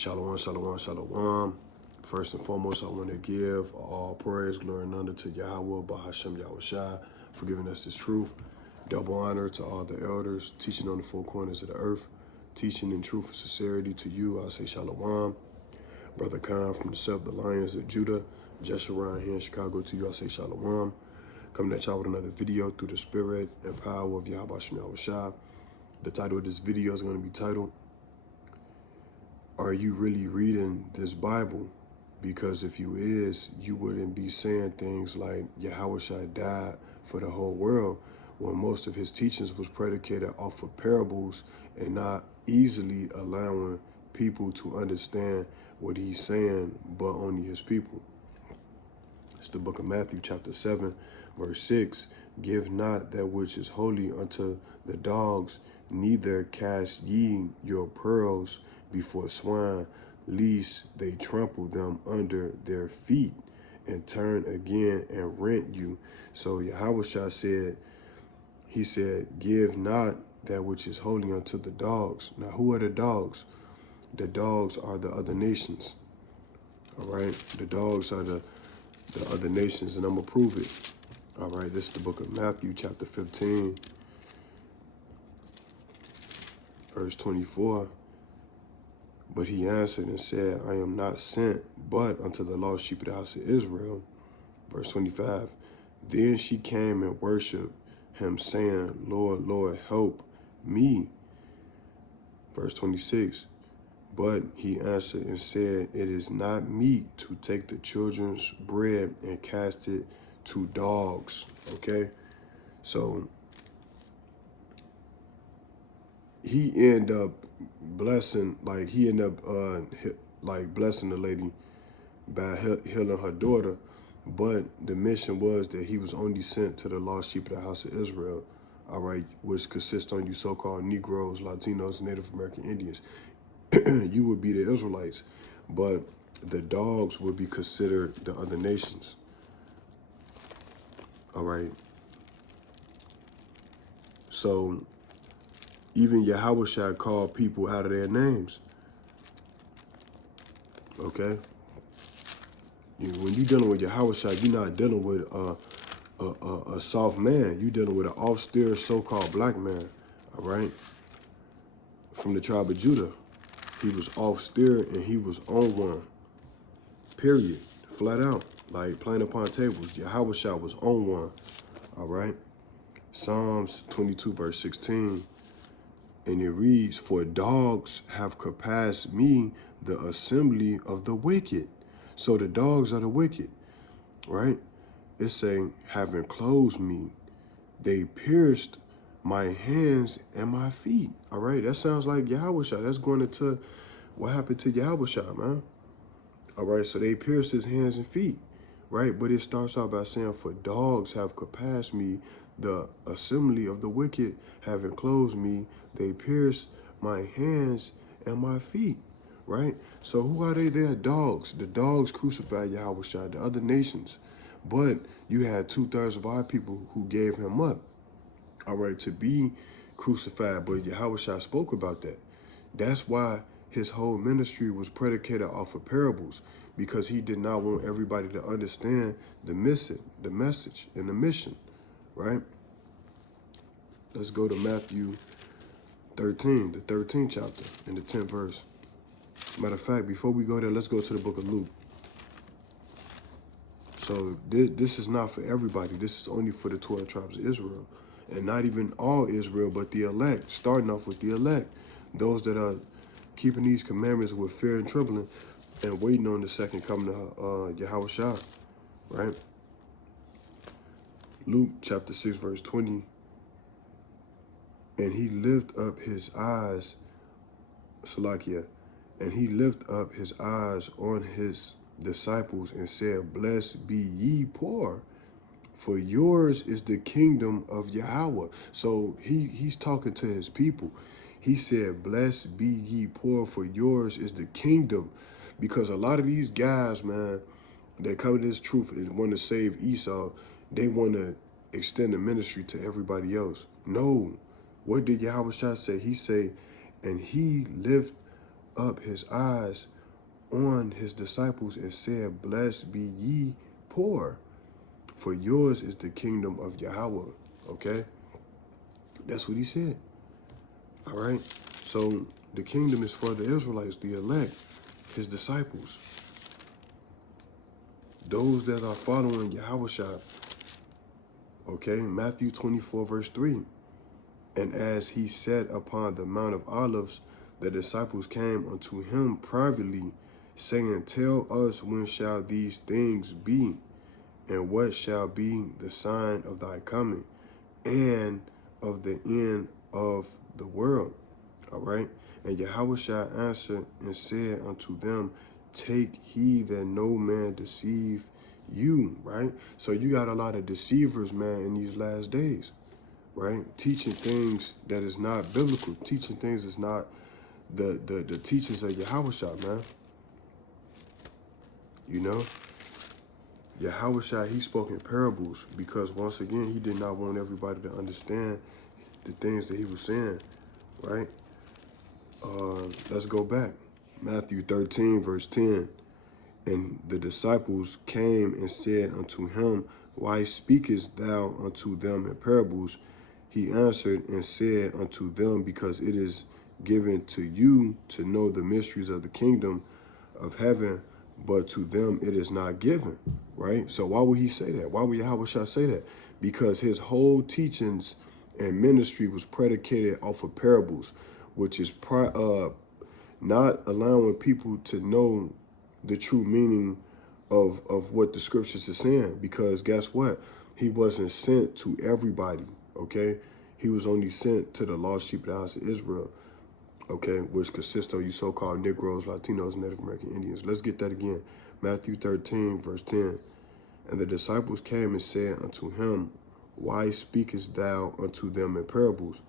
Shalom, shalom, shalom. First and foremost, I want to give all praise, glory, and honor to Yahweh, Bahashem Yahawashi, for giving us this truth. Double honor to all the elders, teaching on the four corners of the earth, teaching in truth and sincerity to you. I say shalom. Brother Khan from the the Lions of Judah, Jeshurun here in Chicago to you. I say shalom. Coming at y'all with another video through the spirit and power of Yahawashi Yahawashi. The title of this video is going to be titled, "Are you really reading this Bible? Because if you is, you wouldn't be saying things like Yahawashi died for the whole world, when most of his teachings was predicated off of parables and not easily allowing people to understand what he's saying, but only his people." It's the book of Matthew, chapter 7, verse 6. "Give not that which is holy unto the dogs, neither cast ye your pearls before swine, lest they trample them under their feet and turn again and rent you." So Yahawashi said, he said, give not that which is holy unto the dogs. Now, who are the dogs? The dogs are the other nations. All right? The dogs are the other nations, and I'm going to prove it. All right? This is the book of Matthew, chapter 15, verse 24. "But he answered and said, I am not sent but unto the lost sheep of the house of Israel." Verse 25. "Then she came and worshipped him, saying, Lord, Lord, help me." Verse 26. "But he answered and said, It is not meet to take the children's bread and cast it to dogs." Okay? So he ended up blessing, blessing the lady by healing her daughter. But the mission was that he was only sent to the lost sheep of the house of Israel, all right, which consists on you so-called Negroes, Latinos, Native American Indians. You would be the Israelites, but the dogs would be considered the other nations, all right? So even Yahawashi called people out of their names, okay? When you're dealing with Yahawashi, you're not dealing with a soft man. You're dealing with an austere so-called black man, all right? From the tribe of Judah. He was austere and he was on one, period, flat out. Like playing upon tables. Yahawashi was on one, all right? Psalms 22, verse 16. And it reads, "For dogs have compassed me, the assembly of the wicked." So the dogs are the wicked, right? It's saying, "Having closed me, they pierced my hands and my feet." All right, that sounds like Yahawashi. That's going into what happened to Yahawashi, man. All right, so they pierced his hands and feet, right? But it starts out by saying, "For dogs have compassed me, the assembly of the wicked, having closed me, they pierced my hands and my feet," right? So who are they? They are dogs. The dogs crucified Yahawashi, the other nations. But you had 2/3 of our people who gave him up, all right, to be crucified. But Yahawashi spoke about that. That's why his whole ministry was predicated off of parables, because he did not want everybody to understand the message, and the mission, right? Let's go to Matthew 13, the 13th chapter, and the 10th verse. Matter of fact, before we go there, let's go to the book of Luke. So this is not for everybody. This is only for the 12 tribes of Israel. And not even all Israel, but the elect, starting off with the elect. Those that are keeping these commandments with fear and trembling and waiting on the second coming of Yahawashi, right? Luke chapter 6, verse 20. "And he lift up his eyes," Salakia, "and he lift up his eyes on his disciples and said, Blessed be ye poor, for yours is the kingdom of Yahweh." So he's talking to his people. He said, "Blessed be ye poor, for yours is the kingdom." Because a lot of these guys, man, they come to this truth and want to save Esau. They want to extend the ministry to everybody else. No. What did Yahawashi say? He said, "And he lift up his eyes on his disciples and said, Blessed be ye poor, for yours is the kingdom of Yahweh. Okay? That's what he said. All right? So the kingdom is for the Israelites, the elect, his disciples. Those that are following Yahawashi. Okay? Matthew 24, verse 3. And as he sat upon the Mount of Olives, the disciples came unto him privately, saying, Tell us, when shall these things be? And what shall be the sign of thy coming and of the end of the world? All right. And Yahawashi answered and said unto them, Take heed that no man deceive you. Right. So you got a lot of deceivers, man, in these last days. Right. Teaching things that is not biblical. Teaching things that's not the teachings of Yahawashi, man. You know? Yahawashi, he spoke in parables because, once again, he did not want everybody to understand the things that he was saying, right? Let's go back. Matthew 13, verse 10. And the disciples came and said unto him, Why speakest thou unto them in parables? He answered and said unto them, Because it is given to you to know the mysteries of the kingdom of heaven, but to them it is not given, right? So why would he say that? Why would Yahawashi say that? Because his whole teachings and ministry was predicated off of parables, which is not allowing people to know the true meaning of what the scriptures are saying. Because guess what? He wasn't sent to everybody, okay? He was only sent to the lost sheep of the house of Israel. Okay, which consists of you so-called Negroes, Latinos, Native American Indians. Let's get that again. Matthew 13, verse 10. And the disciples came and said unto him, Why speakest thou unto them in parables?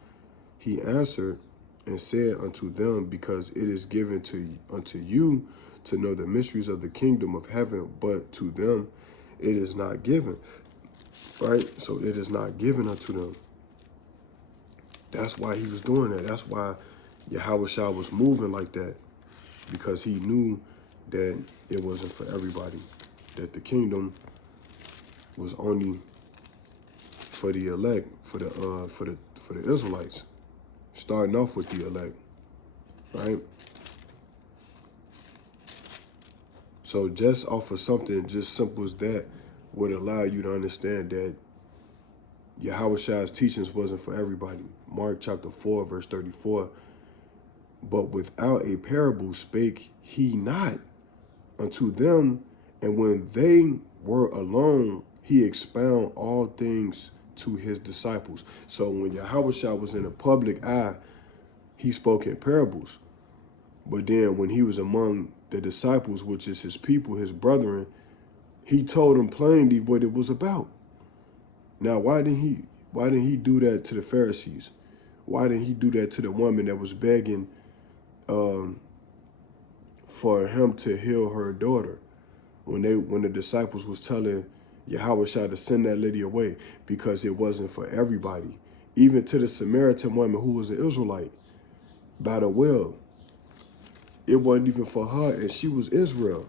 He answered and said unto them, Because it is given unto you to know the mysteries of the kingdom of heaven, but to them it is not given. Right? So it is not given unto them. That's why he was doing that. That's why Yahawashi was moving like that, because he knew that it wasn't for everybody, that the kingdom was only for the elect, for the Israelites, starting off with the elect, right? So just off of something just simple as that would allow you to understand that Yahawashi's teachings wasn't for everybody. Mark chapter 4, verse 34. But without a parable spake he not unto them, and when they were alone, he expound all things to his disciples. So when Yahawashi was in the public eye, he spoke in parables. But then when he was among the disciples, which is his people, his brethren, he told them plainly what it was about. Now, why didn't he do that to the Pharisees? Why didn't he do that to the woman that was begging for him to heal her daughter when the disciples was telling Yahawashi to send that lady away? Because it wasn't for everybody. Even to the Samaritan woman who was an Israelite by the well, it wasn't even for her, and she was Israel.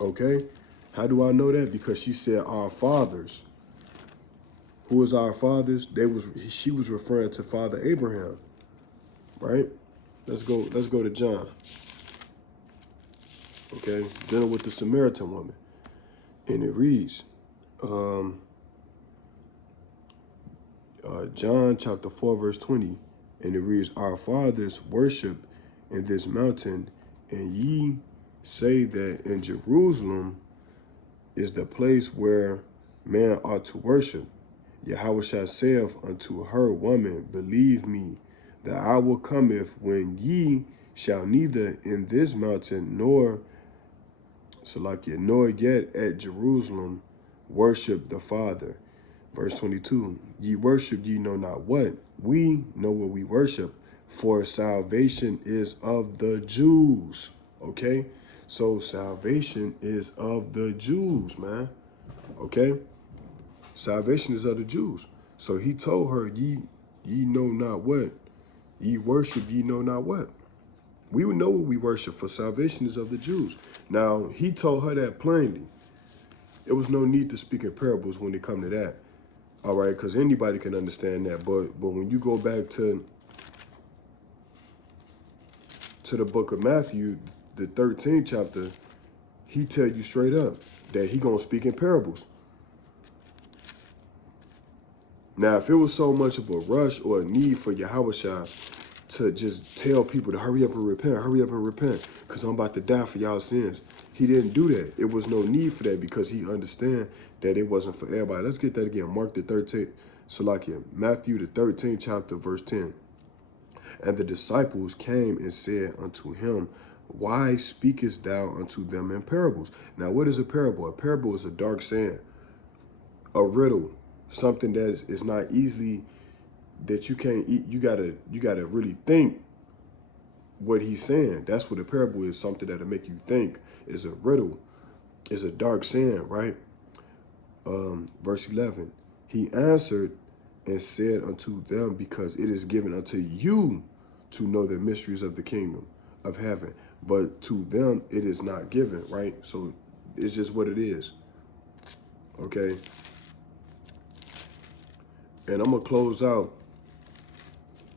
Okay? How do I know that? Because she said our fathers. Who is our fathers? She was referring to Father Abraham. Right? Let's go to John. Okay, dealing with the Samaritan woman. And it reads, John chapter 4, verse 20. And it reads, Our fathers worship in this mountain, and ye say that in Jerusalem is the place where man ought to worship. Yahawashi saith unto her, Woman, believe me, the hour cometh when ye shall neither in this mountain nor yet at Jerusalem worship the Father. Verse 22, Ye worship ye know not what. We know what we worship, for salvation is of the Jews. Okay? So salvation is of the Jews, man. Okay? Salvation is of the Jews. So he told her, ye know not what. Ye worship ye know not what. We would know what we worship, for salvation is of the Jews. Now, he told her that plainly. There was no need to speak in parables when it come to that. All right, because anybody can understand that. But when you go back to the book of Matthew, the 13th chapter, he tell you straight up that he gonna speak in parables. Now, if it was so much of a rush or a need for Yahawashi to just tell people to hurry up and repent, because I'm about to die for y'all sins, he didn't do that. It was no need for that because he understand that it wasn't for everybody. Let's get that again. Mark the 13th, Salakia, Matthew the 13th chapter, verse 10. And the disciples came and said unto him, why speakest thou unto them in parables? Now, what is a parable? A parable is a dark saying, a riddle, something that is not easily, that you can't eat. You gotta really think what he's saying. That's what a parable is, something that'll make you think. Is a riddle, is a dark saying, right? Verse 11, he answered and said unto them, because it is given unto you to know the mysteries of the kingdom of heaven, but to them it is not given, right? So it's just what it is, okay? And I'm going to close out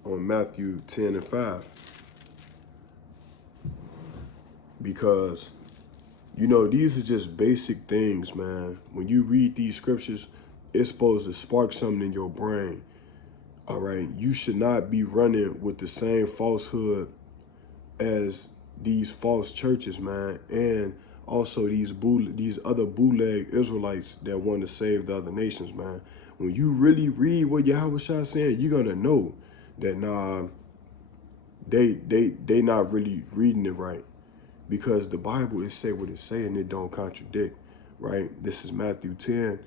on Matthew 10 and 5. Because, you know, these are just basic things, man. When you read these scriptures, it's supposed to spark something in your brain. All right? You should not be running with the same falsehood as these false churches, man. And also these other bootleg Israelites that want to save the other nations, man. When you really read what Yahawashi saying, you're gonna know that nah, they not really reading it right, because the Bible is say what it say and it don't contradict, right? This is Matthew 10,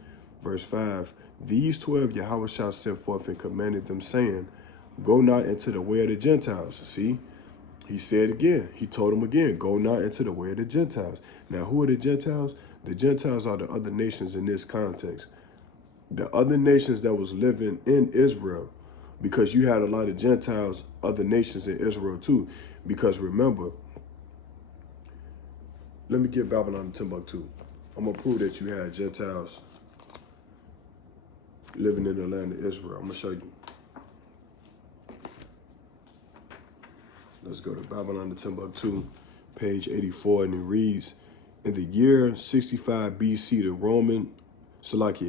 verse 5. These 12 Yahawashi sent forth and commanded them, saying, go not into the way of the Gentiles. See, he said again, he told them again, go not into the way of the Gentiles. Now, who are the Gentiles? The Gentiles are the other nations in this context. The other nations that was living in Israel, because you had a lot of Gentiles, other nations in Israel too. Because remember, let me get Babylon to Timbuktu. I'm going to prove that you had Gentiles living in the land of Israel. I'm going to show you. Let's go to Babylon to Timbuktu, page 84, and it reads, in the year 65 BC,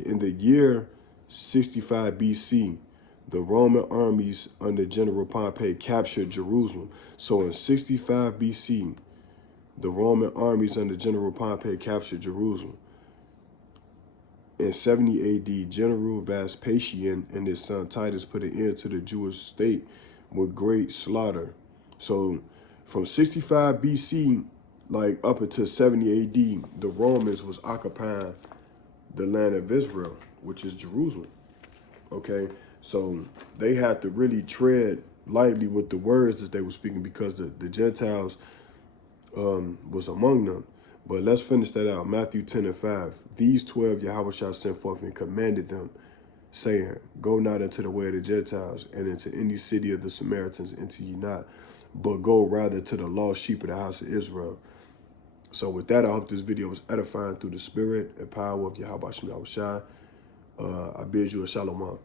in the year 65 BC, the Roman armies under General Pompey captured Jerusalem. So in 65 BC, the Roman armies under General Pompey captured Jerusalem. In 70 AD, General Vespasian and his son Titus put an end to the Jewish state with great slaughter. So from 65 BC, like up until 70 AD, the Romans was occupying the land of Israel, which is Jerusalem. Okay, so they had to really tread lightly with the words that they were speaking, because the Gentiles was among them. But let's finish that out. Matthew 10 and 5. These 12 Yahawashi sent forth and commanded them, saying, go not into the way of the Gentiles, and into any city of the Samaritans enter ye not, but go rather to the lost sheep of the house of Israel. So with that, I hope this video was edifying through the spirit and power of Yahawashi. I bid you a shalom.